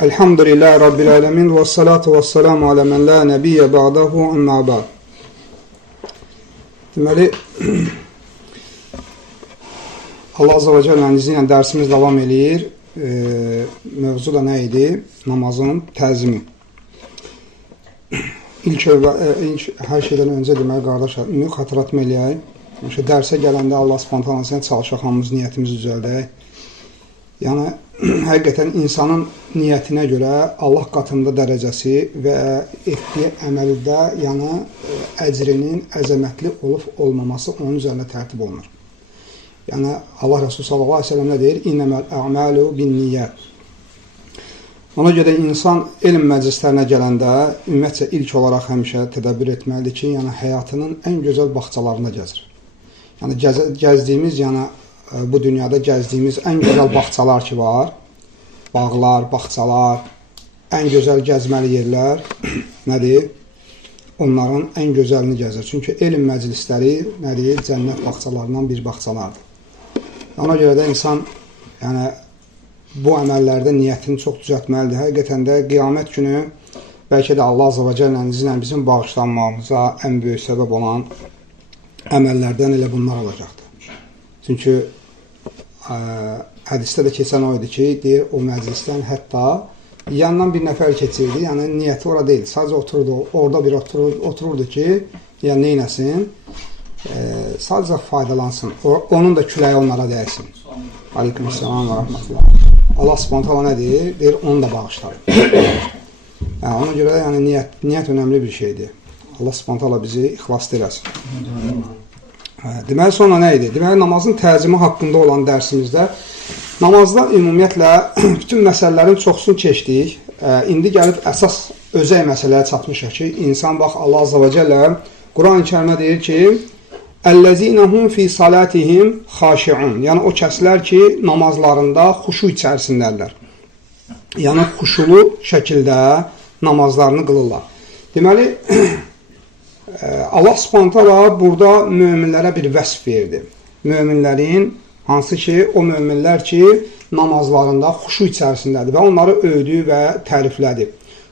Elhamdülillahi Rabbil alemin ve salatu ve selamu ala men la nebiyye ba'dahu amma ba'd. Deməli, Allah Azze ve Celle'nin izni ilə dərsimiz davam edir. Mövzu da nə idi? Namazın təzimi. İlk hər şeydən öncə deməli, qardaşlar, xatırlatma eləyək. Dərsə gələndə Allah spontanasına çalışaq, hamımız niyyətimizi düzəldək. Yəni, həqiqətən insanın niyyətinə görə Allah qatında dərəcəsi və etdiyi əməldə əcrinin əzəmətli olub-olmaması onun üzərində tərtib olunur. Yəni, Allah Resulü sallallahu aleyhi ve sellem nə deyir? İnnəməl ə'məlu bin niyyət. Ona görə insan elm məclislərinə gələndə ümumiyyətcə ilk olaraq həmişə tədəbbür etməlidir ki, həyatının ən gözəl bağçalarında gəzir. Yəni, gəzdiyimiz, bu dünyada gəzdiyimiz ən gözəl bağçalar ki var, bağlar, bağçalar, ən gözəl gəzməli yerlər nədir? Onların ən gözəlini gəzir. Çünki elm məclisləri nədir? Cənnət bağçalarından bir bağçalardır. Ona görə də insan bu əməllərdə niyyətini çox düzəltməlidir. Həqiqətən də qiyamət günü bəlkə də Allah Azze ve Celle'nin izni ilə bizim bağışlanmamıza ən böyük səbəb olan əməllərdən elə bunlar olacaqdır. Çünki hədisdə də keçən o idi ki, deyir, o məclisdən hətta yandan bir nəfər keçirdi, yəni niyyəti ora deyil, sadəcə oturdu, orada bir otururdu ki, yəni neynəsin, sadəcə faydalansın, onun da küləyi onlara dəysin. Aleykümselam və rəhmətullah. Allah spontala nə deyir? Deyir, onu da bağışlar. Ona görə niyyət önəmli bir şeydir. Allah spontala bizi ixlaslı eləsin. Deməli, sonra nə idi? Deməli, namazın təzimi haqqında olan dərsimizdə namazda ümumiyyətlə bütün məsələlərin çoxsunu keçdik. İndi gəlib əsas özəy məsələyə çatmışıq ki, insan bax, Allah Azze ve Celle Quran-ı Kərimə deyir ki, Əl-ləzinəhum fi salatihim xaşi'un. Yəni, o kəslər ki, namazlarında xuşu içərisindədirlər. Yəni, xuşulu şəkildə namazlarını qılırlar. Deməli, Allah subhanahu burada möminlərə bir vəsf verdi. Möminlərin, hansı ki, o möminlər ki, namazlarında xuşu içərisindədir və onları övdü və təriflədi.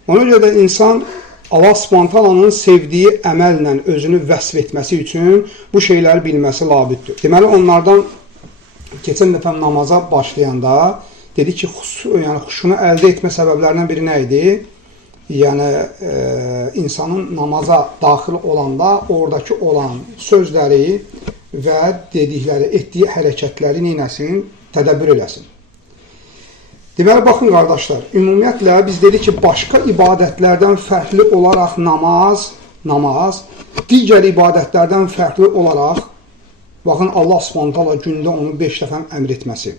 Ona görə də insan Allah subhanahu sevdiyi əməllə özünü vəsf etməsi üçün bu şeyləri bilməsi labüddür. Deməli, onlardan keçən dəfə namaza başlayanda dedi ki, xuşunu əldə etmə səbəblərindən biri nə idi? Yəni, insanın namaza daxil olanda oradakı olan sözləri və dedikləri, etdiyi hərəkətləri neynəsin? Tədəbbür eləsin. Deməli, baxın, qardaşlar, ümumiyyətlə biz dedik ki, başqa ibadətlərdən fərqli olaraq namaz, digər ibadətlərdən fərqli olaraq, baxın, Allah subhanahu gündə onu 5 dəfə əmr etməsi.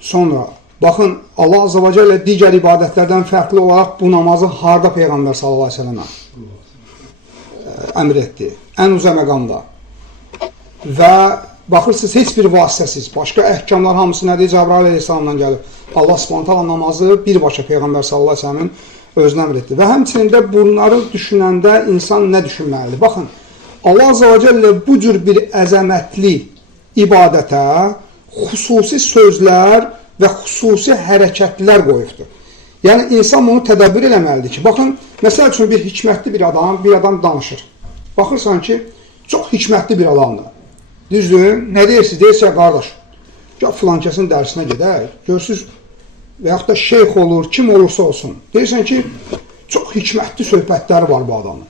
Sonra, baxın, Allah Azze ve Celle digər ibadətlərdən fərqli olaraq bu namazı harda Peyğəmbər sallallahu aleyhi ve sellemə əmr etdi? Ən uzə məqamda. Və baxırsınız, heç bir vasitəsiz. Başqa əhkamlar hamısı nədir? Cəbrail aleyhissalamdan gəlib. Allah subhanahu namazı birbaşa Peyğəmbər sallallahu aleyhi ve sellemin özünə əmr etdi. Və həmçinin də bunları düşünəndə insan nə düşünməlidir? Baxın, Allah Azze ve Celle bu cür bir əzəmətli ibadətə xüsusi sözlər və xüsusi hərəkətlər qoyubdur. Yəni, insan bunu tədəbbür eləməlidir ki, baxın, məsəl üçün bir hikmətli bir adam danışır. Baxırsan ki, çox hikmətli bir adamdır. Düzdür, nə deyirsiniz? Deyirsiniz, qardaş, filan kəsin dərsinə gedək, görürsünüz, və yaxud da şeyx olur, kim olursa olsun. Deyirsən ki, çox hikmətli söhbətləri var bu adamın.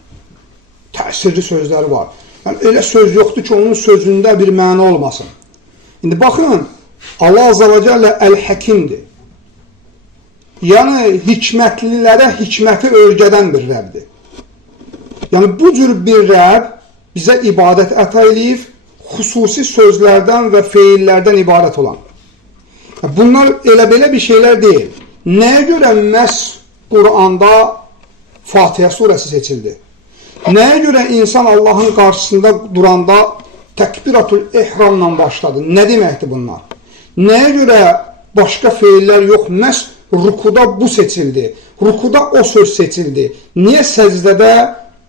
Təsirli sözləri var. Yəni, elə söz yoxdur ki, onun sözündə bir məna olmasın. İndi baxın, Allah Azze ve Celle Əl-Həkimdir. Yəni, hikmətlilərə hikməti öyrədən bir Rəbdir. Yəni, bu cür bir Rəb bizə ibadət əta eləyib, xüsusi sözlərdən və feillərdən ibarət olan. Bunlar elə-belə bir şeylər deyil. Nəyə görə məhz Quranda Fatihə surəsi seçildi? Nəyə görə insan Allahın qarşısında duranda təkbiratul ehramla başladı? Nə deməkdir bunlar? Nəyə görə başqa feillər yox, məhz rukuda bu seçildi? Rukuda o söz seçildi. Niyə səcdədə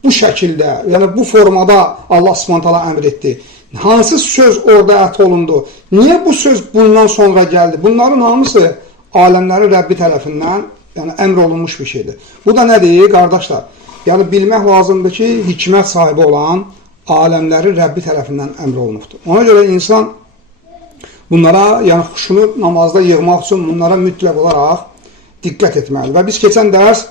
bu şəkildə, yəni bu formada Allah subhanahu əmr etdi? Hansı söz orada ət olundu? Niyə bu söz bundan sonra gəldi? Bunların hamısı aləmlərin Rəbbi tərəfindən yəni əmr olunmuş bir şeydir. Bu da nədir, qardaşlar? Yəni bilmək lazımdır ki, hikmət sahibi olan aləmlərin Rəbbi tərəfindən əmr olunubdur. Ona görə insan bunlara, yəni xuşunu namazda yığmaq üçün bunlara mütləq olaraq diqqət etməlidir. Və biz keçən dərs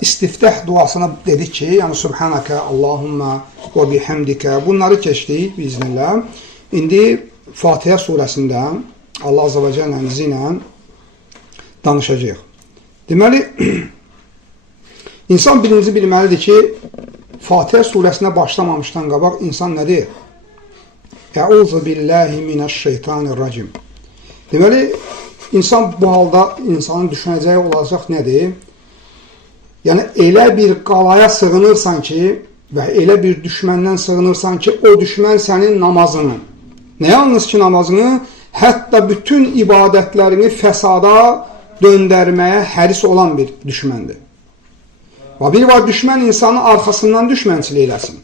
istiftah duasına dedik ki, yəni Subhanəkə, Allahumma və bihamdikə, bunları keçdik biiznillah. İndi Fatihə surəsində Allah Azza və Cəllənin izi ilə danışacağıq. Deməli, insan birinci bilməlidir ki, Fatihə surəsinə başlamamışdan qabaq insan nədir? Əuzu billahi minəşşeytanirracim. Deməli, insan bu halda insanın düşünəcəyi olacaq nədir? Yəni, elə bir qalaya sığınırsan ki, və elə bir düşməndən sığınırsan ki, o düşmən sənin namazını, nə yalnız ki namazını, hətta bütün ibadətlərini fəsada döndərməyə həris olan bir düşməndir. Və bir var düşmən insanın arxasından düşmənçilik eləsin.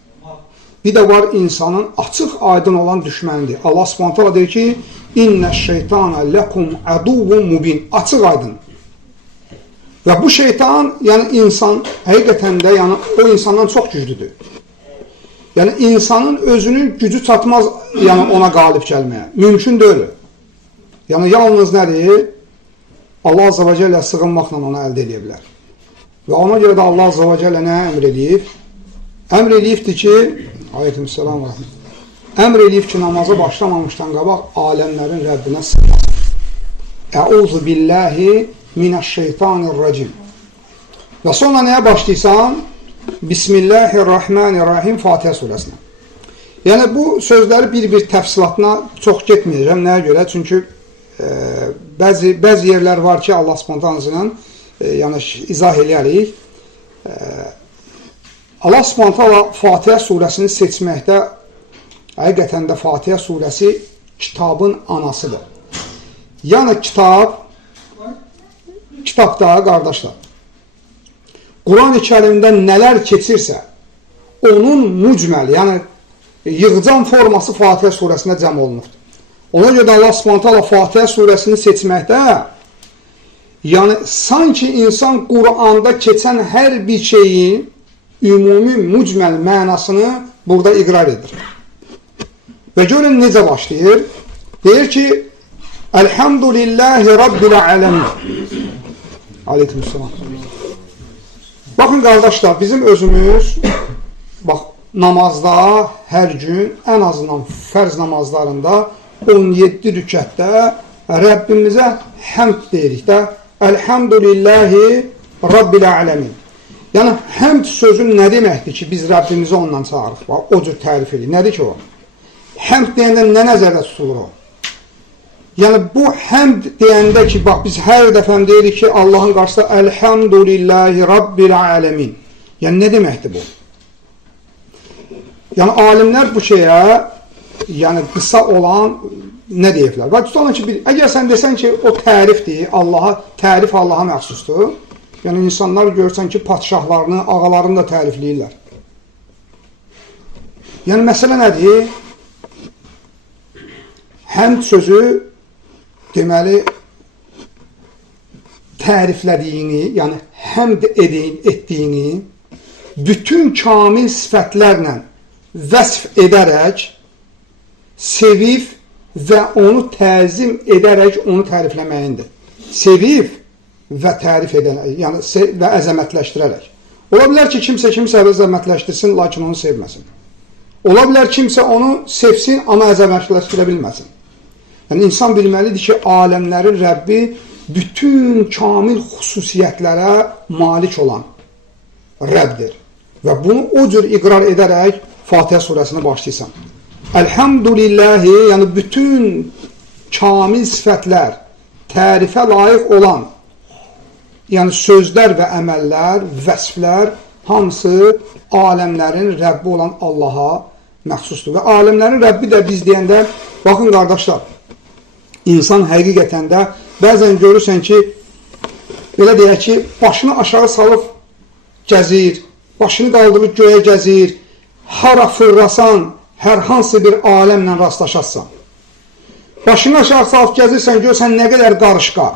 Bir də var insanın açıq aydın olan düşmənidir. Allah Subhanahu deyir ki, İnnəş-şeytana ləkum əduvun mubin. Açıq aydın. Və bu şeytan, yəni insan, həqiqətən də yəni, o insandan çox güclüdür. Yəni insanın özünün gücü çatmaz yəni, ona qalib gəlməyə. Mümkün deyil. Yəni yalnız nədir? Allah Azza və Cəllə sığınmaqla onu əldə edə bilər. Və ona görə də Allah Azza və Cəllə nə əmr edib? Əmr edibdir ki, aleykümselam və rəhmət. Əmr edib ki, namaza başlamamışdan qabaq aləmlərin Rəbbinə sığınasın. Əuzu billahi minəşşeytanirracim. Və sonra nəyə başlayırsan? Bismillahirrahmanirrahim Fatihə surəsinə. Yəni bu sözləri bir-bir təfsilatına çox getməyəcəm. Nəyə görə? Çünki bəzi yerlər var ki, Allah Subhanahu yəni izah eləyərik. Allah Subhanahu Fatihə surəsini seçməkdə həqiqətən də Fatihə surəsi kitabın anasıdır. Yəni kitabda qardaşlar, Quran-ı Kərimdə nələr keçirsə, onun mücməl, yəni yığcam forması Fatihə surəsində cəm olunubdur. Ona görə də Allah Subhanahu Fatihə surəsini seçməkdə, yəni sanki insan Quranda keçən hər bir şeyin ümumi, mücməl mənasını burada iqrar edir. Və görün necə başlayır? Deyir ki, Elhamdülillahi Rabbil aləmin. Aleykümselam. Baxın qardaşlar, bizim özümüz bax, namazda hər gün, ən azından fərz namazlarında 17 rükətdə Rəbbimizə həmd deyirik də. Elhamdülillahi Rabbil aləmin. Yəni, həmd sözü nə deməkdir ki, biz Rəbbimizi ondan çağırıq? O cür tərif edir. Nədir ki o? Həmd deyəndə nə nəzərdə tutulur o? Yəni, bu həmd deyəndə ki, bax, biz hər dəfəm deyirik ki, Allahın qarşısında Elhamdülillahi Rabbil aləmin. Yəni, nə deməkdir bu? Yəni, alimlər bu şeyə, yəni, qısa olan nə deyiblər? Və tutanın ki, əgər sən desən ki, o tərifdir, tərif Allaha məxsusdur, yəni, insanlar görsən ki, padşahlarını, ağalarını da tərifləyirlər. Yəni, məsələ nədir? Həmd sözü, deməli, təriflədiyini, yəni, həmd etdiyini bütün kamil sifətlərlə vəsf edərək, sevib və onu təzim edərək onu tərifləməyindir. Sevib və tərif edərək, yəni və əzəmətləşdirərək. Ola bilər ki, kimsə əzəmətləşdirsin, lakin onu sevməsin. Ola bilər kimsə onu sevsin, amma əzəmətləşdirə bilməsin. Yəni, insan bilməlidir ki, aləmlərin Rəbbi bütün kamil xüsusiyyətlərə malik olan Rəbdir. Və bunu o cür iqrar edərək Fatihə surəsini başlayırsan. Elhamdülillahi, yəni bütün kamil sifətlər, tərifə layiq olan, yəni sözlər və əməllər, vəsflər, hamısı aləmlərin Rəbbi olan Allaha məxsusdur. Və aləmlərin Rəbbi də biz deyəndə, baxın qardaşlar, insan həqiqətən də bəzən görürsən ki, belə deyək ki, başını aşağı salıb gəzir, başını qaldırıb göyə gəzir, hara fırlasan, hər hansı bir aləmlə rastlaşarsan. Başını aşağı salıb gəzirsən, görsən nə qədər qarışqa,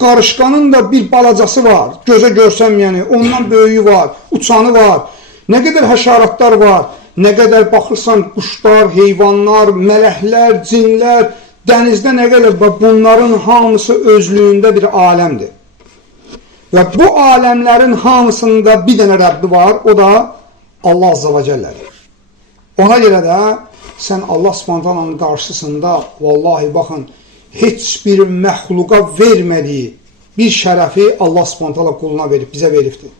qarışqanın da bir balacası var, gözə görsənməyəni, ondan böyüyü var, uçanı var, nə qədər həşaratlar var, nə qədər baxırsan quşlar, heyvanlar, mələklər, cinlər, dənizdə nə qədər var, bunların hamısı özlüyündə bir aləmdir. Və bu aləmlərin hamısında bir dənə Rəbbi var, o da Allah Azza və Cəllədir. Ona görə də sən Allah Subhanahu qarşısında, vallahi baxın, heç bir məxluqa vermədiyi bir şərəfi Allah Subhanahu quluna verib, bizə veribdir.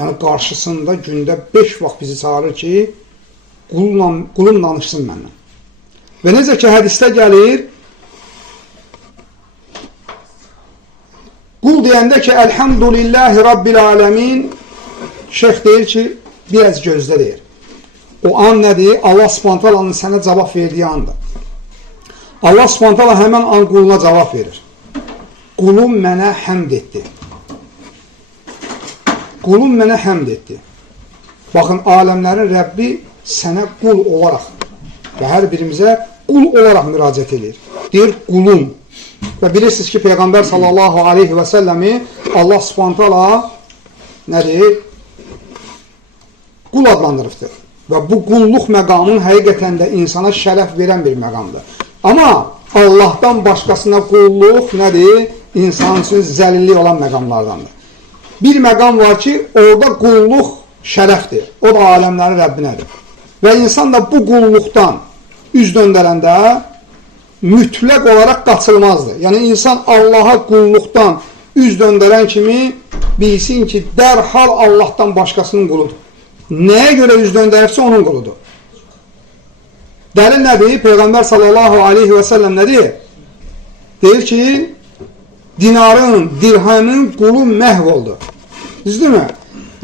Yəni qarşısında gündə 5 vaxt bizi çağırır ki, qulum danışsın məndən. Və necə ki, hədisdə gəlir, qul deyəndə ki, Elhamdülillahi Rabbil Alemin, şeyx deyir ki, biraz gözlə deyir. O an nədir? Allah Subhanahu sənə cavab verdiyi andır. Allah Subhanahu həmən an quluna cavab verir. Qulum mənə həmd etdi. Qulum mənə həmd etdi. Baxın, aləmlərin Rəbbi sənə qul olaraq və hər birimizə qul olaraq müraciət edir. Deyir, qulum. Və bilirsiniz ki, Peyğəmbər sallallahu aleyhi və səlləmi Allah Subhanahu nədir? Qul adlandırıbdır. Və bu qulluq məqamın həqiqətən də insana şərəf verən bir məqamdır. Amma Allahdan başqasına qulluq nədir? İnsan üçün zəlillik olan məqamlardandır. Bir məqam var ki, orada qulluq şərəfdir. O da aləmlərin Rəbbinədir. Və insan da bu qulluqdan üz döndərəndə mütləq olaraq qaçılmazdır. Yəni, insan Allaha qulluqdan üz döndərən kimi bilsin ki, dərhal Allahdan başqasının quludur. Nəyə görə üz döndəribsə onun quludur. Dəlil nədir? Peyğəmbər sallallahu aleyhi və səlləm nədir? Deyir ki, dinarın, dirhəmin qulu məhv oldu. Düzdürmü?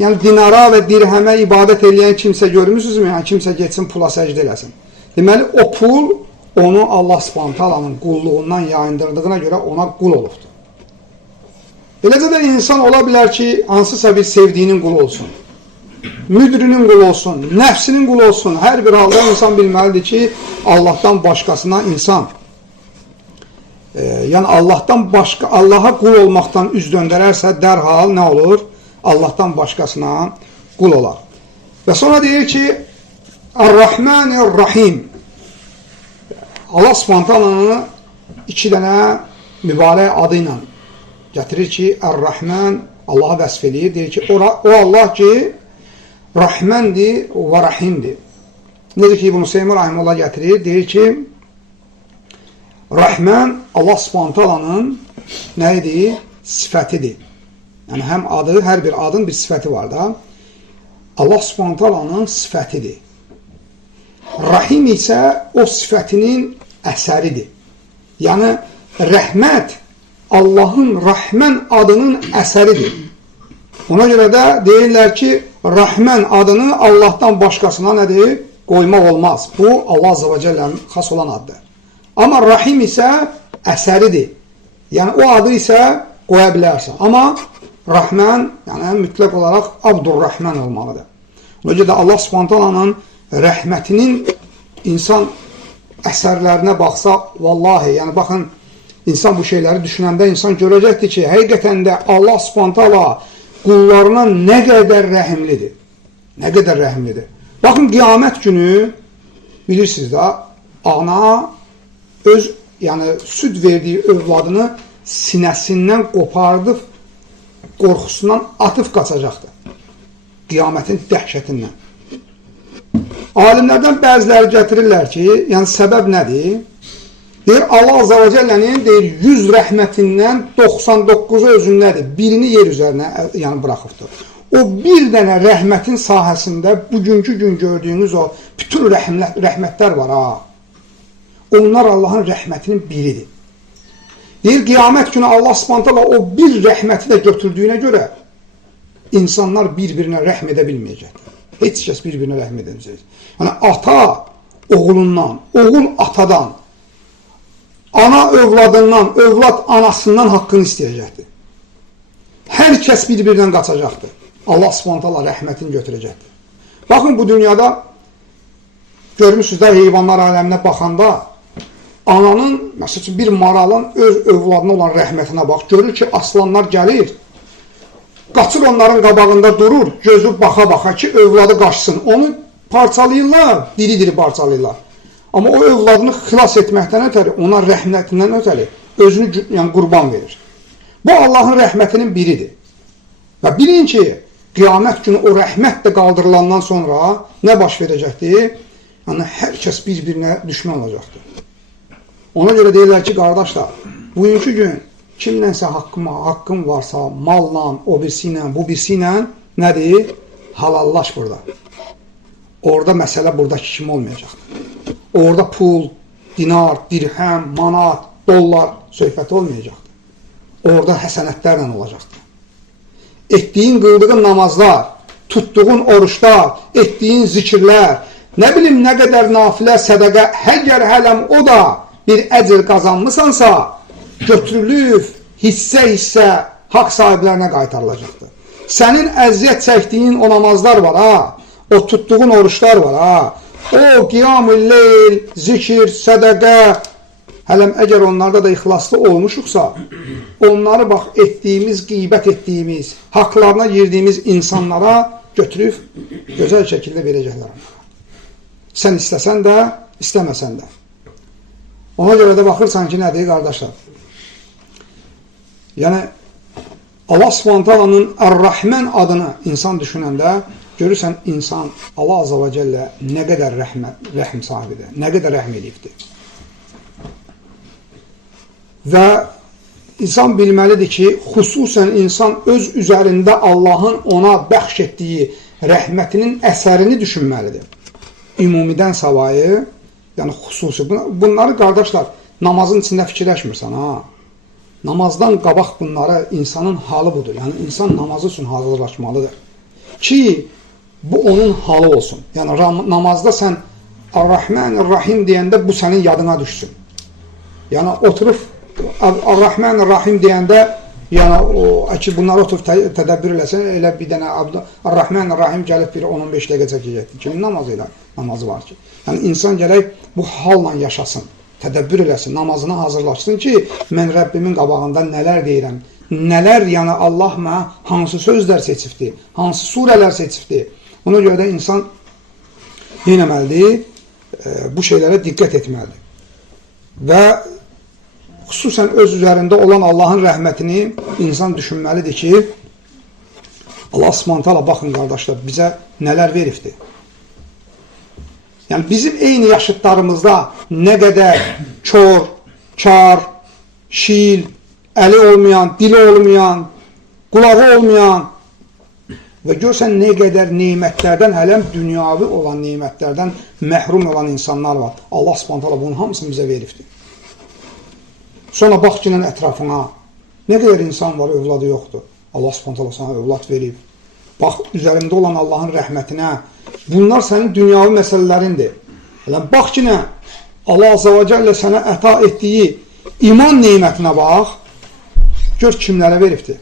Yəni, dinara və dirhəmə ibadət edən kimsə görmürsünüzmü? Yəni, kimsə geçsin pula səcdə eləsin. Deməli, o pul onu Allah Subhanahu qulluğundan yayındırdığına görə ona qul olubdur. Eləcə də insan ola bilər ki, hansısa bir sevdiyinin qulu olsun. Müdrinin qulu olsun, nəfsinin qulu olsun. Hər bir halda insan bilməlidir ki, Allahdan başqasına insan, yəni Allaha qul olmaqdan üz döndərərsə, dərhal nə olur? Allahdan başqasına qul olar. Və sonra deyir ki, Ar-Rahmanir-Rahim. Allah Subhanahu iki dənə mübarək adı ilə gətirir ki, Ar-Rahman Allah'a vəsf edir. Deyir ki, o Allah ki, Rahmandir və Rahimdir. Necə ki, İbn Hüseyin Rahimullah gətirir, deyir ki, Rahman Allah Subhanahu nə edir? Sifətidir. Yəni, həm adı, hər bir adın bir sifəti var da. Allah Subhanahu sifətidir. Rahim isə o sifətinin əsəridir. Yəni, rəhmət Allahın Rahman adının əsəridir. Ona görə də deyirlər ki, Rahman adını Allahdan başqasına nədir? Qoymaq olmaz. Bu, Allah Azza və Cəllənin xas olan addır. Amma Rahim isə əsəridir. Yəni, o adı isə qoya bilərsən. Amma Rahman, yəni mütləq olaraq Abdurrahman olmalıdır. Ona görə də Allah Subhanahu rəhmətinin insan əsərlərinə baxsa, vallahi, yəni baxın, insan bu şeyləri düşünəndə insan görəcəkdir ki, həqiqətən də Allah Subhanahu qullarına nə qədər rəhimlidir. Nə qədər rəhimlidir. Baxın, qiyamət günü, bilirsiniz də, ana öz, yəni süd verdiyi övladını sinəsindən qopardıb, qorxusundan atıb qaçacaqdır. Qəyamətin dəhşətindən. Alimlərdən bəziləri gətirirlər ki, yəni səbəb nədir? Deyir, Allah Azza və Cəllənin deyir, 100 rəhmətindən 99'u özündədir. Birini yer üzərinə yəni bıraxıbdır. O bir dənə rəhmətin sahəsində bugünkü gün gördüyünüz o bütün rəhmətlər var. Onlar Allahın rəhmətinin biridir. Deyir, qiyamət günü Allah Subhanahu o bir rəhməti də götürdüyünə görə insanlar bir-birinə rəhm edə bilməyəcəkdir. Heç kəs bir-birinə rəhm edəcək. Yəni, ata oğlundan, oğul atadan, ana övladından, övlad anasından haqqını istəyəcəkdir. Hər kəs bir-birindən qaçacaqdır. Allah Subhanahu rəhmətini götürəcəkdir. Baxın, bu dünyada görmüşsünüz də heyvanlar aləminə baxanda Ananın, məsəl üçün, bir maralın öz övladına olan rəhmətinə bax. Görür ki, aslanlar gəlir, qaçır onların qabağında durur, gözü baxa-baxa ki, övladı qaçsın. Onu parçalayırlar, diri-diri parçalayırlar. Amma o övladını xilas etməkdən ötəri, ona rəhmətindən ötəri özünü yəni, qurban verir. Bu, Allahın rəhmətinin biridir. Və bilin ki, qiyamət günü o rəhmət də qaldırılandan sonra nə baş verəcəkdir? Yəni, hər kəs bir-birinə düşmən olacaqdır. Ona görə deyirlər ki, qardaşlar, bugünkü gün kimlənsə haqqın varsa, malla, o birisi ilə, bu birisi ilə nədir? Halallaş burada. Orada məsələ buradakı kimi olmayacaqdır. Orada pul, dinar, dirhəm, manat, dollar söhbəti olmayacaqdır. Orada həsənətlərlə olacaqdır. Etdiyin, qıldığın namazlar, tutduğun oruçlar, etdiyin zikirlər, nə bilim nə qədər nafilə, sədəqə, həgər hələm o da bir əcr qazanmısansa, götürülüb, hissə-hissə haqq sahiblərinə qaytarılacaqdır. Sənin əziyyət çəkdiyin o namazlar var, ha? O tutduğun oruçlar var, ha? O qiyam-ı leyl, zikir, sədəqə, hələm əgər onlarda da ixlaslı olmuşuqsa, onları bax, etdiyimiz, qeybət etdiyimiz, haqlarına girdiyimiz insanlara götürüb, gözəl şəkildə verəcəklər. Sən istəsən də, istəməsən də. Ona görə də baxırsan ki, nədir, qardaşlar? Yəni, Allah Subhanahu Ər-Rəhmən adını insan düşünəndə, görürsən, insan Allah Azza və Cəllə nə qədər rəhm sahibidir, nə qədər rəhm edibdir. Və insan bilməlidir ki, xüsusən insan öz üzərində Allahın ona bəxş etdiyi rəhmətinin əsərini düşünməlidir. Ümumidən savayı, yəni xüsusi. Bunları, qardaşlar, namazın içində fikirləşmirsən, ha? Namazdan qabaq bunları, insanın halı budur. Yəni, insan namazı üçün hazırlaşmalıdır. Ki, bu onun halı olsun. Yəni, namazda sən Ar-Rahman, Ar-Rahim deyəndə bu sənin yadına düşsün. Yəni, oturub Ar-Rahman, Ar-Rahim deyəndə, yəni, bunları oturub tədəbbür eləsən, elə bir dənə Ar-Rahman, Ar-Rahim gəlib bir 10-15 dəqiqə çəkəcəkdir. Kimin namazı ilə namazı var ki? Yəni, insan gərək bu halla yaşasın, tədəbbür eləsin, namazına hazırlaşsın ki, mən Rəbbimin qabağında nələr deyirəm, nələr, yəni Allah mənə hansı sözlər seçibdir, hansı surələr seçibdir. Ona görə də insan yenəməlidir, bu şeylərə diqqət etməlidir. Və xüsusən öz üzərində olan Allahın rəhmətini insan düşünməlidir ki, Allah Subhanahu baxın, qardaşlar, bizə nələr veribdir. Yəni, bizim eyni yaşıtlarımızda nə qədər kör, kar, şil, əli olmayan, dili olmayan, qulağı olmayan və görsən nə qədər neymətlərdən, hələm dünyavi olan neymətlərdən məhrum olan insanlar var. Allah Subhanahu bunun hamısını bizə veribdir. Sonra bax ki, ətrafına nə qədər insan var, övladı yoxdur. Allah Subhanahu sana övlad verib. Bax, üzərində olan Allahın rəhmətinə. Bunlar sənin dünyavi məsələlərindir. Bax ki, Allah Azza və Cəllə sənə əta etdiyi iman neymətinə bax, gör kimlərə veribdir.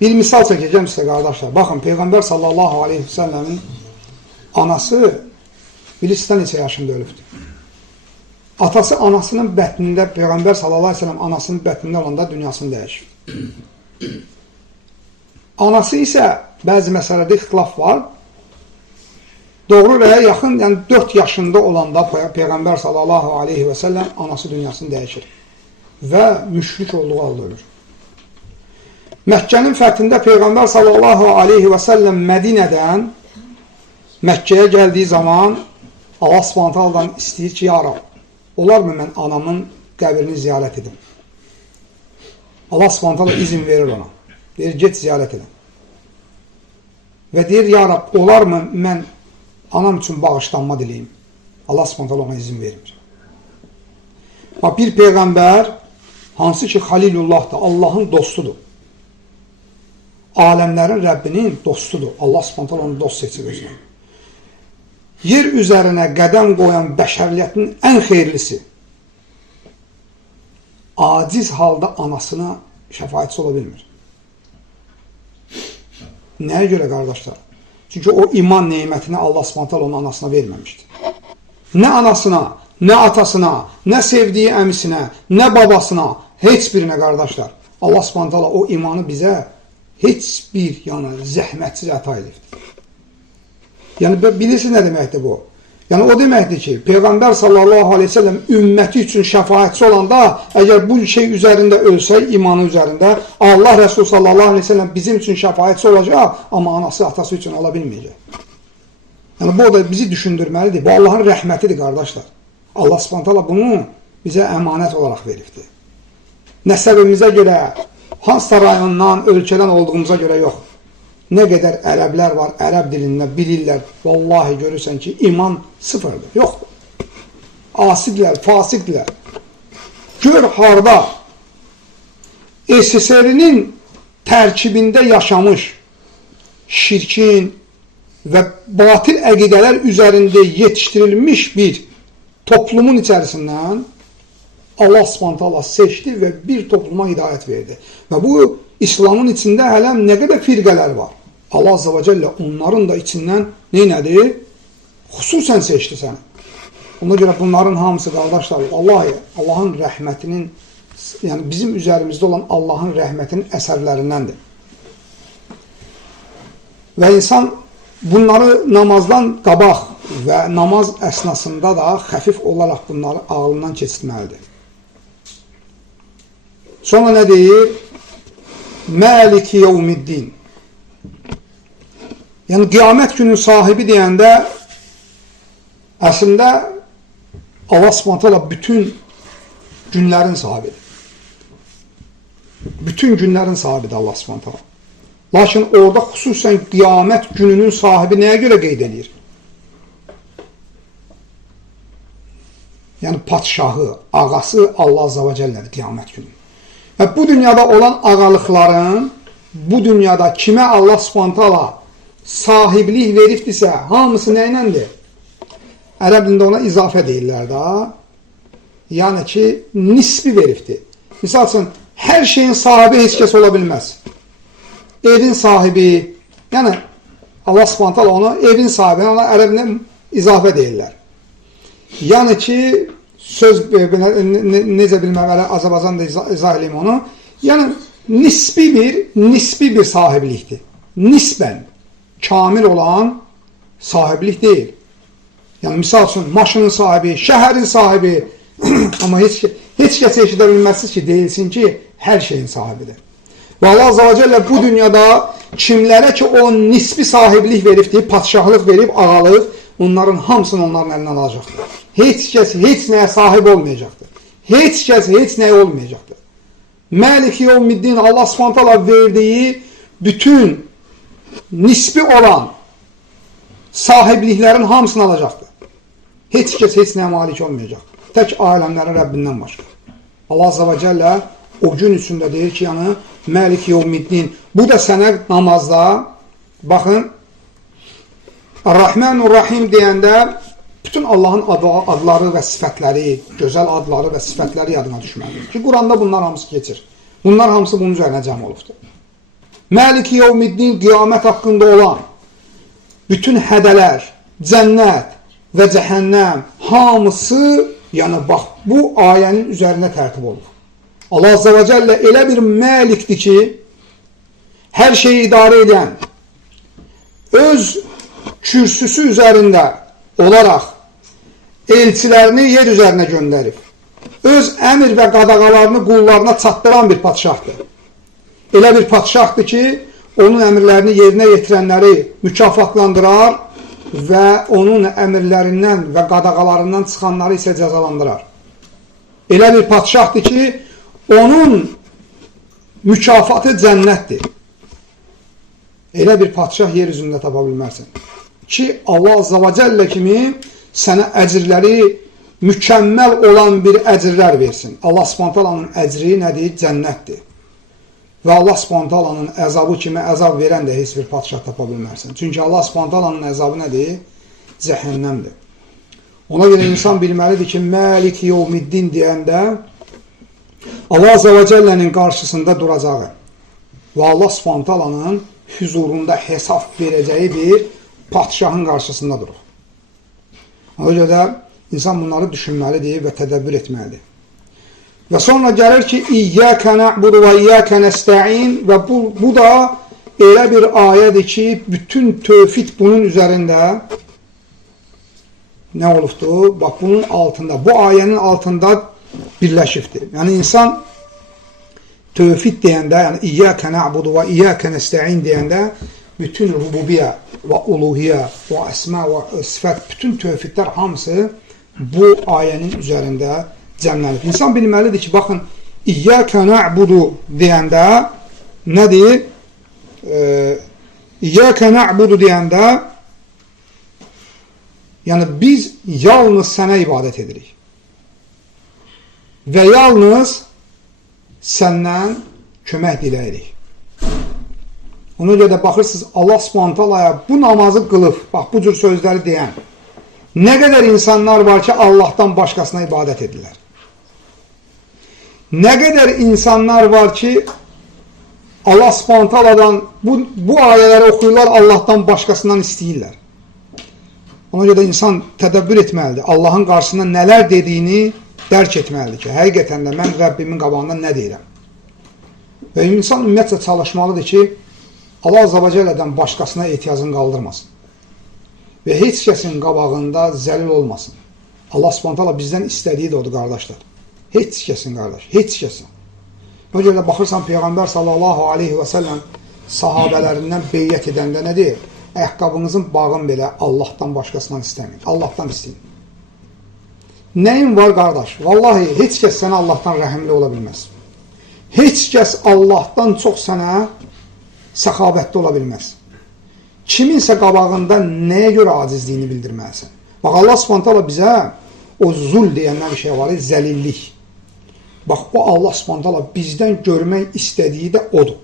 Bir misal çəkəcəm sizə, qardaşlar. Baxın, Peyğəmbər sallallahu aleyhi və səlləmin anası bilirsiniz neçə yaşında ölübdür. Atası anasının bətnində, Peyğəmbər sallallahu aleyhi və səlləm anasının bətnində olanda dünyasını dəyişir. Anası isə bəzi məsələdə ixtilaf var. Doğru rəyə yaxın, yəni 4 yaşında olanda Peyğəmbər sallallahu aleyhi və səlləm anası dünyasını dəyişir. Və müşrik olduğu halda ölür. Məkkənin fəthində Peyğəmbər sallallahu aleyhi və səlləm Mədinədən Məkkəyə gəldiyi zaman Allah Subhanahu istəyir ki, ya Rab, olarmı mən anamın qəbrini ziyarət edim? Allah Subhanahu izin verir ona. Deyir, get ziyarət edin. Və deyir, ya Rab, olarmı mən anam üçün bağışlanma diləyim? Allah Subhanahu ona izin vermir. Bir Peyğəmbər, hansı ki Xalilullahdır, Allahın dostudur. Aləmlərin Rəbbinin dostudur. Allah Subhanahu onu dost seçir özünə. Yer üzərinə qədəm qoyan bəşəriyyətin ən xeyirlisi aciz halda anasına şəfaətçi ola bilmir. Nəyə görə, qardaşlar? Çünki o iman neymətini Allah Subhanahu onun anasına verməmişdir. Nə anasına, nə atasına, nə sevdiyi əmisinə, nə babasına, heç birinə qardaşlar. Allah Subhanahu taala o imanı bizə heç bir zəhmətsiz əta edibdir. Yəni bilirsiniz nə deməkdir bu? Yəni o deməkdir ki, Peyğəmbər sallallahu aleyhi ve sellem ümməti üçün şəfaətçi olanda, əgər bu şey üzərində ölsək, imanı üzərində, Allah Rəsulü sallallahu aleyhi ve sellem bizim üçün şəfaətçi olacaq, amma anası, atası üçün ola bilməyəcək. Yəni bu da bizi düşündürməlidir. Bu Allahın rəhmətidir, qardaşlar. Allah Subhanahu taala bunu bizə əmanət olaraq veribdir. Nəsəbimizə görə, hansısa rayondan, ölkədən olduğumuza görə yox. Nə qədər ərəblər var, ərəb dilində bilirlər. Vallahi görürsən ki, iman sıfırdır, yoxdur. Asidlər, fasikdilər. Gör harda SSR-nin tərkibində yaşamış şirkin və batil əqidələr üzərində yetişdirilmiş bir toplumun içərisindən Allah Subhanahu taala seçdi və bir topluma hidayət verdi. Və bu İslamın içində hələ nə qədər firqələr var. Allah Azze ve Celle onların da içindən neynədir? Xüsusən seçdi səni. Ona görə bunların hamısı, qardaşlar, Allahın rəhmətinin, yəni bizim üzərimizdə olan Allahın rəhmətinin əsərlərindəndir. Və insan bunları namazdan qabaq və namaz əsnasında da xəfif olaraq bunları ağlından keçirməlidir. Sonra nə deyir? Maliki yevmiddin. Yəni, qiyamət günün sahibi deyəndə, əslində, Allah Subhanahu taala bütün günlərin sahibidir. Bütün günlərin sahibidir Allah Subhanahu taala. Lakin orada xüsusən qiyamət gününün sahibi nəyə görə qeyd edir? Yəni, padşahı, ağası Allah Azze ve Celle'dir qiyamət günü. Və bu dünyada olan ağalıqların, bu dünyada kimə Allah Subhanahu taala sahiblik veribdirsə, hamısı nə iləndir? Ərəb dilində ona izafə deyirlər da. Yəni ki, nisbi veribdir. Misal üçün, hər şeyin sahibi heç kəs ola bilməz. Evin sahibi, yəni Allah Subhanahu taala ona evin sahibi, ona ərəb dilində izafə deyirlər. Yəni ki, söz necə bilməməli, Azərbaycan da izah edeyim onu. Yəni, nisbi bir sahiblikdir. Nisbən. Kamil olan sahiblik deyil. Yəni, misal üçün, maşının sahibi, şəhərin sahibi, amma heç kəs eşidə bilməzsiniz ki, deyilsin ki, hər şeyin sahibidir. Və Allah Azze ve Celle bu dünyada kimlərə ki, o nisbi sahiblik veribdir, padşahlıq verib, ağalıq, onların hamısını onların əlindən alacaqdır. Heç kəs heç nəyə sahib olmayacaqdır. Heç kəs heç nəyə olmayacaqdır. Maliki yevmiddin, Allah Subhanahu taala verdiyi bütün nisbi olan sahibliklərin hamısını alacaqdır. Heç kəs heç nəyə malik olmayacaq. Tək aləmlərin Rəbbindən başqa. Allah Azze ve Celle o gün üçündə deyir ki, yəni, Maliki yevmiddin. Bu da sənə namazda, baxın, Ar-Rahman Ar-Rahim deyəndə bütün Allahın adları və sifətləri, gözəl adları və sifətləri yadına düşməlidir. Ki, Quranda bunlar hamısı keçir. Bunlar hamısı bunun üzərinə cəm olubdur. Maliki yevmiddin, qiyamət haqqında olan bütün hədələr, cənnət və cəhənnəm hamısı, yəni bax, bu ayənin üzərində tərtib olub. Allah Azze ve Celle elə bir məlikdir ki, hər şeyi idarə edən, öz kürsüsü üzərində olaraq elçilərini yer üzərinə göndərib, öz əmr və qadağalarını qullarına çatdıran bir padşahdır. Elə bir padşahdır ki, onun əmrlərini yerinə yetirənləri mükafatlandırar və onun əmrlərindən və qadağalarından çıxanları isə cəzalandırar. Elə bir padşahdır ki, onun mükafatı cənnətdir. Elə bir padşah yer üzündə tapa bilmərsən. Ki, Allah Azze ve Celle kimi sənə əcrləri mükəmməl olan bir əcrlər versin. Allah Subhanahu taalanın əcri nədir? Cənnətdir. Və Allah Subhanahu taalanın əzabı kimi əzab verən də heç bir padşah tapa bilmərsən. Çünki Allah Subhanahu taalanın əzabı nədir? Cəhənnəmdir. Ona görə insan bilməlidir ki, Maliki yevmiddin deyəndə Allah Azze ve Celle'nin qarşısında duracağı və Allah Subhanahu taalanın huzurunda hesab verəcəyi bir padşahın qarşısında durur. Ona görə də İnsan bunları düşünməlidir və tədəbbür etməlidir. Və sonra gəlir ki, İyyəkə nə'budu və İyyəkə nəstə'in və bu da elə bir ayədir ki, bütün tövhid bunun üzərində nə olubdur? Bax, bunun altında, bu ayənin altında birləşibdir. Yəni, insan tövhid deyəndə, yəni İyyəkə nə'budu və İyyəkə nəstə'in deyəndə bütün rububiyyə və uluhiyyə və əsmə və sifət, bütün tövhidlər hamısı bu ayənin üzərində cəmlənib. İnsan bilməlidir ki, baxın, İyyəkə nə'budu deyəndə nədir? İyyəkə nə'budu deyəndə yəni biz yalnız sənə ibadət edirik və yalnız səndən kömək diləyirik. Ona görə də baxırsınız, Allah Subhanahu bu namazı qılıb, bax bu cür sözləri deyən nə qədər insanlar var ki, Allahdan başqasına ibadət edirlər. Nə qədər insanlar var ki, Allah Subhanahu bu ayələri oxuyurlar, Allahdan başqasından istəyirlər. Ona görə də insan tədəbbür etməlidir. Allahın qarşısında nələr dediyini dərk etməlidir ki, həqiqətən də mən Rəbbimin qabağında nə deyirəm. Və insan ümumiyyətlə çalışmalıdır ki, Allah Azza və Cəllədən başqasına ehtiyacını qaldırmasın. Və heç kəsin qabağında zəlil olmasın. Allah Subhanahu bizdən istədiyi də odur, qardaşlar. Heç kəsin, qardaş, heç kəsin. Ona görə də baxırsan, Peyğəmbər sallallahu aleyhi və səlləm sahabələrindən beyyət edəndə nə deyir? Ayaqqabınızın bağın belə Allahdan başqasından istəməyin. Allahdan istəyin. Nəyin var, qardaş? Vallahi, heç kəs sənə Allahdan rəhimli ola bilməz. Heç kəs Allahdan çox sənə səxavətli ola bilməz. Kiminsə qabağında nəyə görə acizliyini bildirməlisən? Bax, Allah Subhanahu bizə o zul deyənlər bir şey var, zəlillik. Bax, o Allah Subhanahu bizdən görmək istədiyi də odur.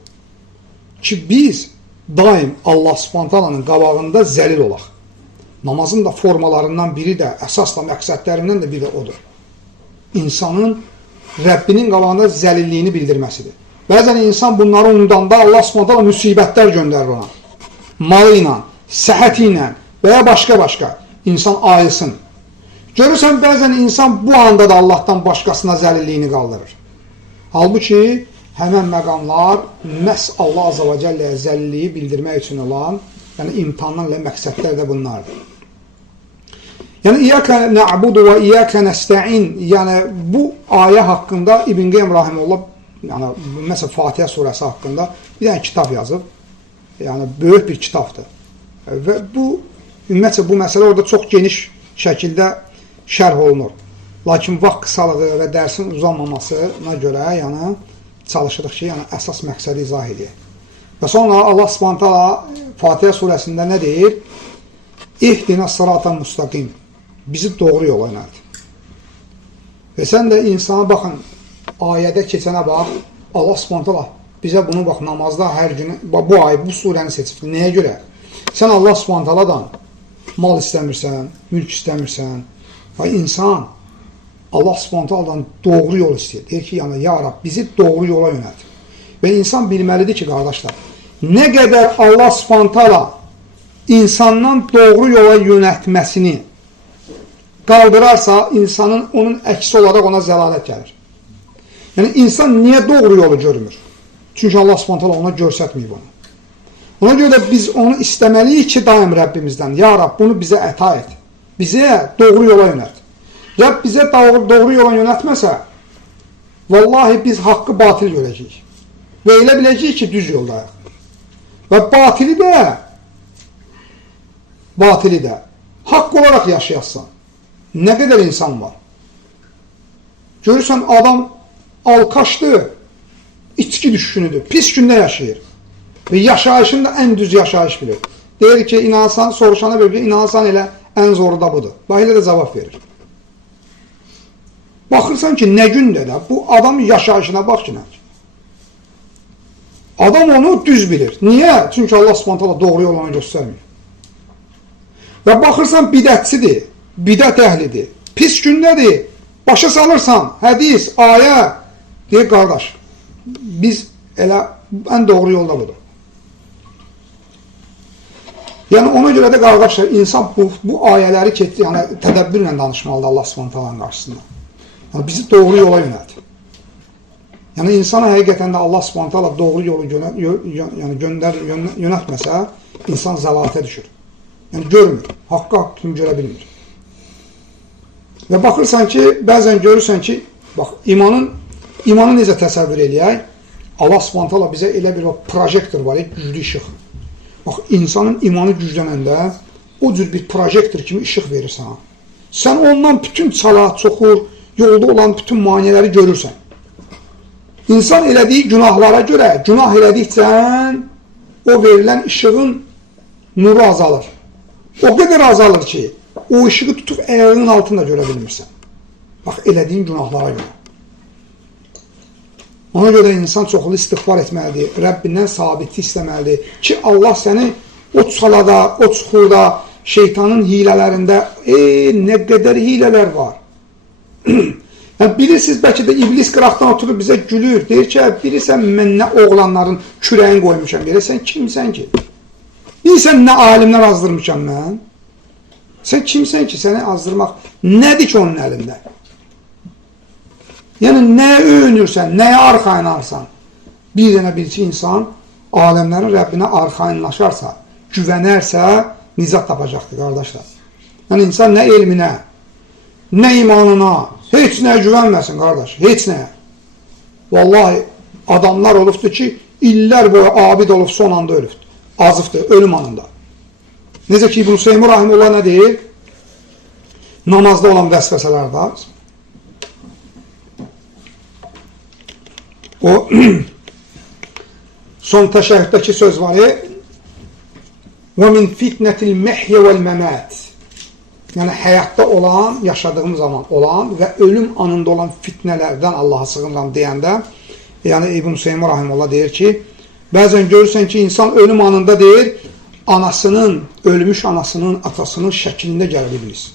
Ki, biz daim Allah Subhanahu qabağında zəlil olaq. Namazın da formalarından biri də, əsas da məqsədlərindən də biri də odur. İnsanın Rəbbinin qabağında zəlilliyini bildirməsidir. Bəzən insan bunları unudanda Allah Subhanahu müsibətlər göndərir ona. Malı ilə, səhəti ilə və ya başqa-başqa insan ayılsın. Görürsən, bəzən insan bu anda da Allahdan başqasına zəlilliyini qaldırır. Halbuki, həmən məqamlar məhz Allah Azza və Cəlləyə zəlilliyi bildirmək üçün olan, yəni imtihanlarla məqsədlər də bunlardır. Yəni, İyyəkə nə'budu və İyyəkə nəstə'in, yəni bu ayə haqqında İbn Qeym Rahimullah, yəni məsələn Fatihə surəsi haqqında bir dənə kitab yazıb. Yəni böyük bir kitabdır. Və bu, ümumiyyətlə bu məsələ orada çox geniş şəkildə şərh olunur. Lakin vaxt qısalığı və dərsin uzanmamasına görə, yəni çalışırıq ki, yəni əsas məqsədi izah edək. Və sonra Allah Subhanahu Fatihə surəsində nə deyir? İhdinə sıratan müstəqim. Bizi doğru yola yönəlt. Və sən də insana baxın, ayədə keçənə bax, Allah Subhanahu bizə bunu bax, namazda hər gün, bu ay, bu surəni seçib. Nəyə görə? Sən Allah Subhanahu mal istəmirsən, mülk istəmirsən. Və insan Allah Subhanahu doğru yol istəyir. Deyir ki, yəni, ya Rab, bizi doğru yola yönəlt. Və insan bilməlidir ki, qardaşlar, nə qədər Allah Subhanahu insandan doğru yola yönəltməsini qaldırarsa, insanın onun əksi olaraq ona zəlalət gəlir. Yəni, insan niyə doğru yolu görmür? Çünki Allah Subhanahu ona görsətməyib onu. Ona görə də biz onu istəməliyik ki, daim Rəbbimizdən, ya Rab, bunu bizə əta et. Bizə doğru yola yönət. Rəbb bizə doğru yola yönətməsə, vallahi biz haqqı batil görəcəyik. Və elə biləcəyik ki, düz yoldayıq. Və batili də haqq olaraq yaşayasın. Nə qədər insan var? Görürsən, adam alkaşdır, içki düşkünüdür, pis gündə yaşayır. Və yaşayışını da ən düz yaşayış bilir. Deyir ki, inansan, soruşana bilir, inansan elə ən zoru da budur. Bax, elə də cavab verir. Baxırsan ki, nə gündə də bu adam yaşayışına bax ki, adam onu düz bilir. Niyə? Çünki Allah Subhanahu doğru yolunu göstərmir. Və baxırsan, bidətçidir, bidət əhlidir, pis gündədir, başa salırsan, hədis, ayə, deyir, qardaş, biz elə ən doğru yolda budur. Yəni ona görə də qardaşlar, insan bu ayələri yəni tədəbbürlə danışmalıdır Allah Subhanahu qarşısında. Yəni bizi doğru yola yönəltir. Yəni insana həqiqətən də Allah Subhanahu doğru yolu yönəltməsə, insan zəlalətə düşür. Yəni görmür, haqqı haqq kimi görə bilmir. Və baxırsan ki, bəzən görürsən ki, bax imanı necə təsəvvür eləyək? Allah Subhanahu bizə elə bir projektor var, güclü işıq. Bax, insanın imanı güclənəndə o cür bir projektor kimi işıq verir sana. Sən ondan bütün çala, çoxur, yolda olan bütün maneələri görürsən. İnsan elədiyi günahlara görə, günah elədikcə o verilən işığın nuru azalır. O qədər azalır ki, o işığı tutub əyərinin altında görə bilmirsən. Bax, elədiyin günahlara görə. Ona görə insan çoxlu istiğfar etməlidir, Rəbbindən sabitlik istəməlidir ki, Allah səni o çalada, o çuxurda, şeytanın hilələrində, nə qədər hilələr var. Yəni, bilirsiniz, bəlkə də iblis qıraqdan oturub bizə gülür, deyir ki, bilirsən, mən nə oğlanların kürəyin qoymuşam, sən kimsən ki? Bilirsən, nə alimlər azdırmışam mən? Sən kimsən ki, səni azdırmaq nədir ki onun əlində? Yəni, nəyə öyünürsən, nəyə arxayınarsan? Bir dənə bilçi insan aləmlərin Rəbbinə arxayınlaşarsa, güvənərsə, nicat tapacaqdır, qardaşlar. Yəni, insan nə elminə, nə imanına, heç nəyə güvənməsin, qardaş, heç nəyə. Vallahi, adamlar olubdur ki, illər boyu abid olub, son anda ölübdür. Azıbdır, ölüm anında. Necə ki, İbn Seymur Rahimullah nə deyir? Namazda olan vəsvəsələrdə. O son təşəhhüddəki söz var. وَمِنْ فِتْنَةِ الْمَحْيَ وَالْمَمَاتِ Yəni, həyatda olan, yaşadığım zaman olan və ölüm anında olan fitnələrdən Allaha sığınıram deyəndə, yəni İbn Seymur Rahimullah deyir ki, bəzən görürsən ki, insan ölüm anında deyir, anasının, ölmüş anasının, atasının şəklində gəlir iblis.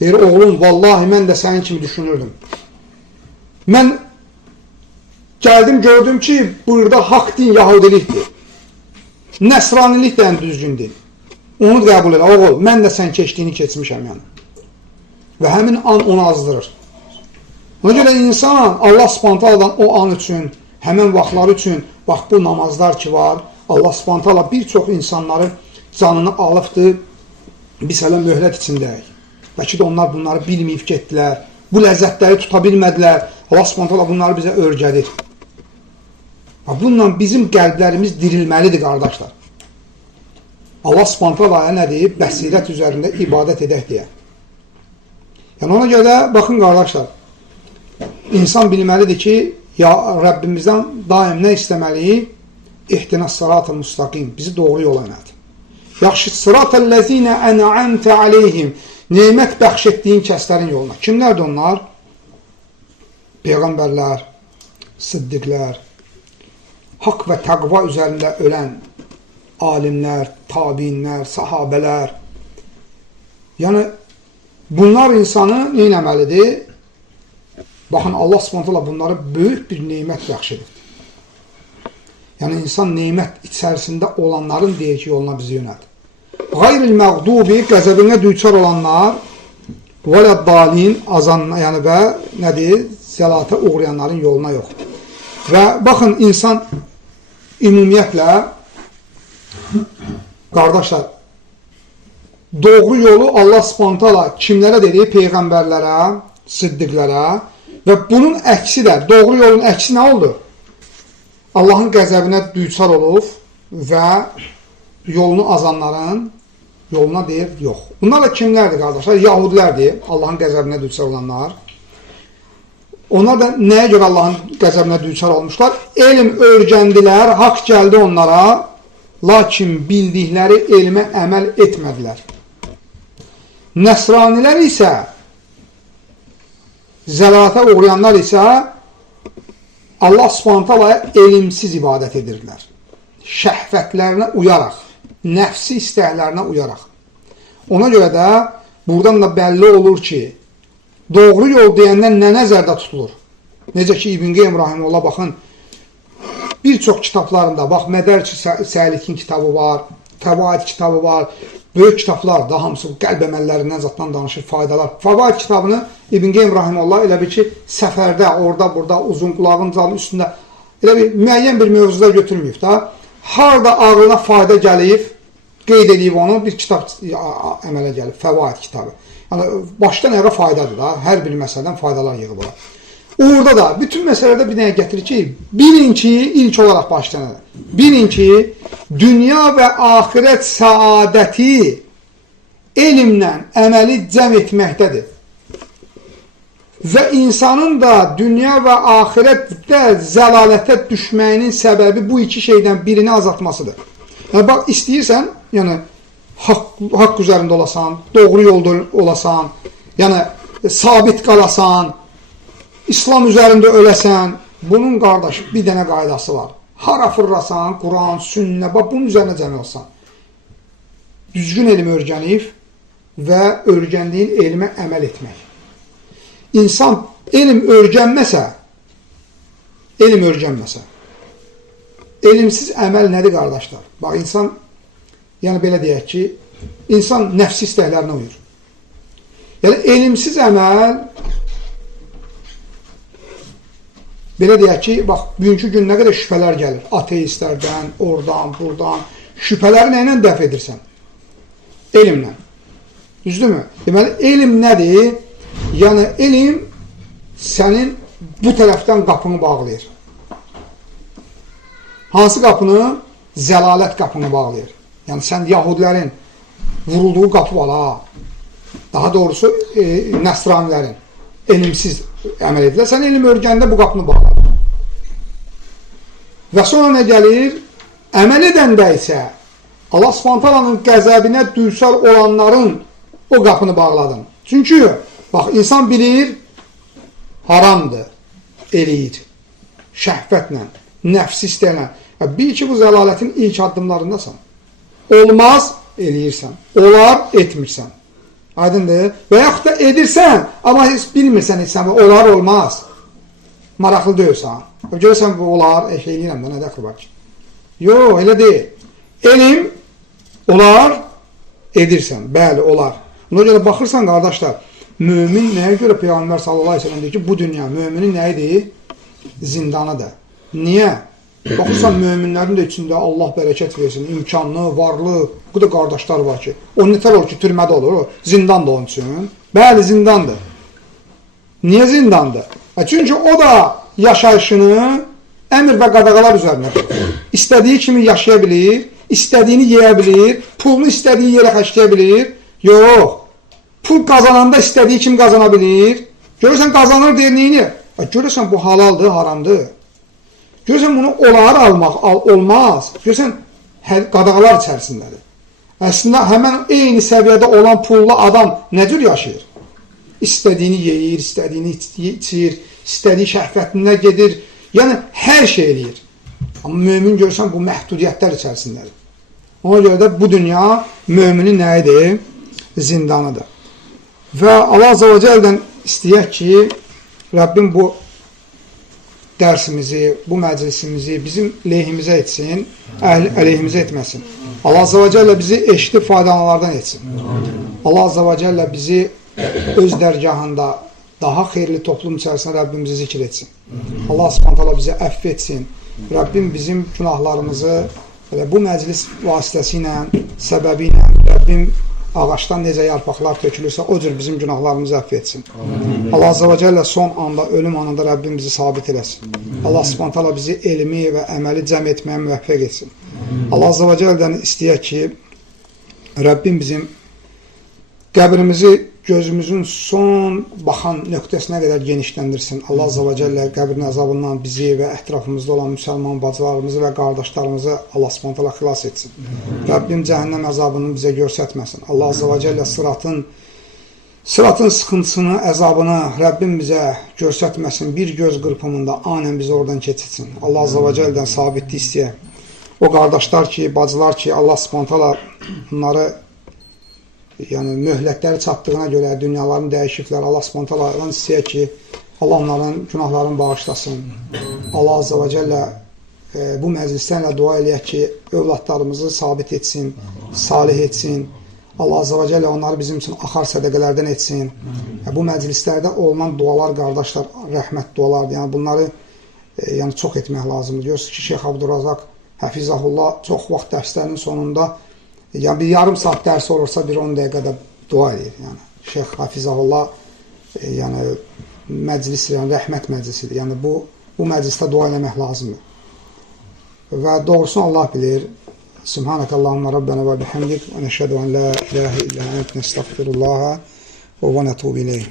Deyir, oğlum, vallahi mən də sənin kimi düşünürdüm. Mən gəldim, gördüm ki, burada haqq din yahudilikdir. Nəsranilik də ən düzgün din. Onu qəbul elə, oğul, mən də sən keçdiyini keçmişəm yəni. Və həmin an onu azdırır. Ona görə insan Allah Subhanahu o an üçün, həmin vaxtlar üçün, bax bu namazlar ki var, Allah Subhanahu bir çox insanların canını alıbdır, biz hələ möhlət içindəyik. Bəlkə də onlar bunları bilməyib getdilər, bu ləzzətləri tuta bilmədilər, Allah Subhanahu bunları bizə öyrədir. Bununla bizim qəlblərimiz dirilməlidir, qardaşlar. Allah Subhanahu nə deyib? Bəsirət üzərində ibadət edək deyə. Yəni ona görə, baxın qardaşlar, insan bilməlidir ki, ya Rəbbimizdən daim nə istəməliyik? İhtinəs sırat-ı müstaqim, bizi doğru yola yönəltir. Yaxşı, sırat-əlləzinə ənə'əmtə aleyhim, nemət bəxş etdiyin kəslərin yoluna. Kimlərdir onlar? Peyğəmbərlər, siddiqlər, haqq və təqva üzərində ölən alimlər, tabinlər, sahabələr. Yəni, bunlar insanı neynəməlidir? Baxın, Allah Subhanahu bunları böyük bir neymət bəxş edir. Yəni, insan neymət içərisində olanların deyir ki, yoluna bizi yönəldir. Qayril məğdubi, qəzəbinə düçar olanlar, vələddalin, yəni və nədir? Zəlatə uğrayanların yoluna yox. Və baxın, insan ümumiyyətlə, qardaşlar, doğru yolu Allah Subhanahu kimlərə dedi? Peyğəmbərlərə, siddiqlərə və bunun əksi də, doğru yolun əksi nə oldu? Allahın qəzəbinə düçar olub və yolunu azanların yoluna deyir, yox. Bunlar da kimlərdir, qardaşlar? Yahudilərdir, Allahın qəzəbinə düçar olanlar. Onlar da nəyə görə Allahın qəzəbinə düçar olmuşlar? Elm öyrəndilər, haqq gəldi onlara, lakin bildikləri elmə əməl etmədilər. Nəsranilər isə, zəlalətə uğrayanlar isə Allah Subhanahu elmsiz ibadət edirdilər. Şəhvətlərinə uyaraq, nəfsi istəklərinə uyaraq. Ona görə də buradan da bəlli olur ki, doğru yol deyəndən nə nəzərdə tutulur? Necə ki, İbn Qeym Rahimullah, baxın, bir çox kitablarında, bax, Mədərc-i Səlikin kitabı var, Fəvaid kitabı var, böyük kitablar da hamısı qəlb əməllərindən zatdan danışır, faydalar. Fəvaid kitabını İbn Qeym Rahimullah elə bir ki, səfərdə, orada, burada, uzun qulağın calın üstündə elə bir müəyyən bir mövzuda götürməyib da. Harada ağlına fayda gəlib, qeyd edib onu, bir kitab əmələ gəlib, Fəvaid kitabı. Yəni, başdan əvvə faydadır da, hər bir məsələdən faydalar yığıb olar. Orada da bütün məsələdə bir nəyə gətirir ki, bilin ki, ilk olaraq başlanır. Bilin ki, dünya və axirət səadəti elmlə əməli cəm etməkdədir. Və insanın da dünya və axirətdə zəlalətə düşməyinin səbəbi bu iki şeydən birini azaltmasıdır. Yəni, bax, istəyirsən, yəni, haqq üzərində olasan, doğru yolda olasan, yəni, sabit qalasan, İslam üzərində öləsən, bunun qardaş bir dənə qaydası var. Hara fırlasan, Quran, sünnə, bax, bunun üzərinə cəmi olsan. Düzgün elm öyrənib və öyrəndiyin elmə əməl etmək. İnsan elm öyrənməsə, elmsiz əməl nədir, qardaşlar? Bax, insan, yəni belə deyək ki, insan nəfsi istəklərinə uyur. Yəni, elmsiz əməl, belə deyək ki, bax, bugünkü gün nə qədər şübhələr gəlir. Ateistlərdən, oradan, buradan. Şübhələri nə ilə dəf edirsən? Elmlə. Düzdürmü? Deməli, elm nədir? Yəni, elm sənin bu tərəfdən qapını bağlayır. Hansı qapını? Zəlalət qapını bağlayır. Yəni, sən yahudilərin vurulduğu qapı var, ha. Daha doğrusu, nəsranilərin elmsiz əməl edirlər. Sən elm öyrəndə bu qapını bağladın. Və sonra nə gəlir? Əməl edəndə isə Allah Subhanahu qəzəbinə düçar olanların o qapını bağladın. Çünki, bax, insan bilir, haramdır, eləyir, şəhvətlə, nəfsi istəyənə. Bil ki, bu zəlalətin ilk addımlarındasan. Olmaz, eləyirsən. Olar, etmirsən. Aydındır. Və yaxud da edirsən, amma heç bilmirsən, olar, olmaz. Maraqlı deyilsən. Görürsən, bu olar, eləyirəm də, nə dəxli var ki? Yox, elə deyil. Elm, olar, edirsən. Bəli, olar. Ona görə baxırsan, qardaşlar, mömin nəyə görə Peyğəmbər sallallahu aleyhi ve sellem deyir ki, bu dünya möminin nəyidir? Zindanıdır. Niyə? Baxırsan, möminlərin də içində Allah bərəkət versin, imkanlı, varlı, bu da qardaşlar var ki, o nətər olur ki, türmədə olur, zindan da onun üçün. Bəli, zindandır. Niyə zindandır? Çünki o da yaşayışını əmr və qadağalar üzərində qoyur. İstədiyi kimi yaşaya bilir, istədiyini yeyə bilir, pulunu istədiyi yerə xərcləyə bilir. Yox, pul qazananda istədiyi kimi qazana bilir. Görürsən, qazanır deyir, neyini? Görürsən, bu halaldır, haramdır. Görürsən, bunu olar almaq olmaz. Görürsən, qadağalar içərisindədir. Əslində, həmən eyni səviyyədə olan pullu adam nə cür yaşayır? İstədiyini yeyir, istədiyini içir, istədiyi şəhvətinə gedir. Yəni, hər şey eləyir. Amma mömin görürsən, bu məhdudiyyətlər içərisindədir. Ona görə də bu dünya möminin nəyidir? Zindanıdır. Və Allah Azə və Cəldən istəyək ki, Rəbbim bu dərsimizi, bu məclisimizi bizim lehimizə etsin, əleyhimizə etməsin. Allah Azə və Cəllə bizi eşitib faydalanlardan etsin. Allah Azə və Cəllə bizi öz dərgahında daha xeyirli toplum içərisində Rəbbimizi zikr etsin. Allah Subhanahu bizi əfv etsin. Rəbbim bizim günahlarımızı bu məclis vasitəsi ilə, səbəbi ilə Rəbbim ağaçdan necə yarpaqlar tökülürsə, o cür bizim günahlarımızı əfv etsin. Allah Azə və Cəllə son anda, ölüm anında Rəbbim bizi sabit eləsin. Allah Subhanahu bizi elmi və əməli cəm etməyə müvəffəq etsin. Allah Azə və Cəllədən istəyək ki, Rəbbim bizim qəbrimizi gözümüzün son baxan nöqtəsinə qədər genişləndirsin. Allah Azə və Cəllə qəbrin əzabından bizi və ətrafımızda olan müsəlman bacılarımızı və qardaşlarımızı Allah Subhanahu xilas etsin. Rəbbim cəhənnəm əzabını bizə göstərməsin. Allah Azə və Cəllə sıratın sıxıntısını, əzabını Rəbbim bizə göstərməsin. Bir göz qırpımında anən bizi oradan keçirsin. Allah Azə və Cəllədən sabitlik istəyək. O qardaşlar ki, bacılar ki, Allah Subhanahu bunları yəni möhlətləri çatdığına görə dünyaların dəyişikləri Allah Subhanahu istəyək ki, Allah onların günahlarını bağışlasın. Allah Azə və Cəllə bu məclislərlə dua eləyək ki, övladlarımızı sabit etsin, salih etsin. Allah Azza və Cəllə onları bizim üçün axar sədəqələrdən etsin. Bu məclislərdə olunan dualar, qardaşlar, rəhmət dualardır. Yəni bunları çox etmək lazımdır. Görürsünüz ki, Şeyx Abdurrazaq Həfizəhullah çox vaxt dərslərinin sonunda bir yarım saat dərsi olursa bir 10 dəqiqədə dua edir. Şeyx Həfizəhullah məclis, rəhmət məclisidir. Yəni bu məclisdə dua eləmək lazımdır. Və doğrusunu Allah bilir. Subhanəkallahumma Rabbena və bihamdik və nəşhədu an la ilahə illə ent nəstəğfirullaha və nətubu ileyh.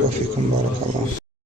Və fikum barakallah.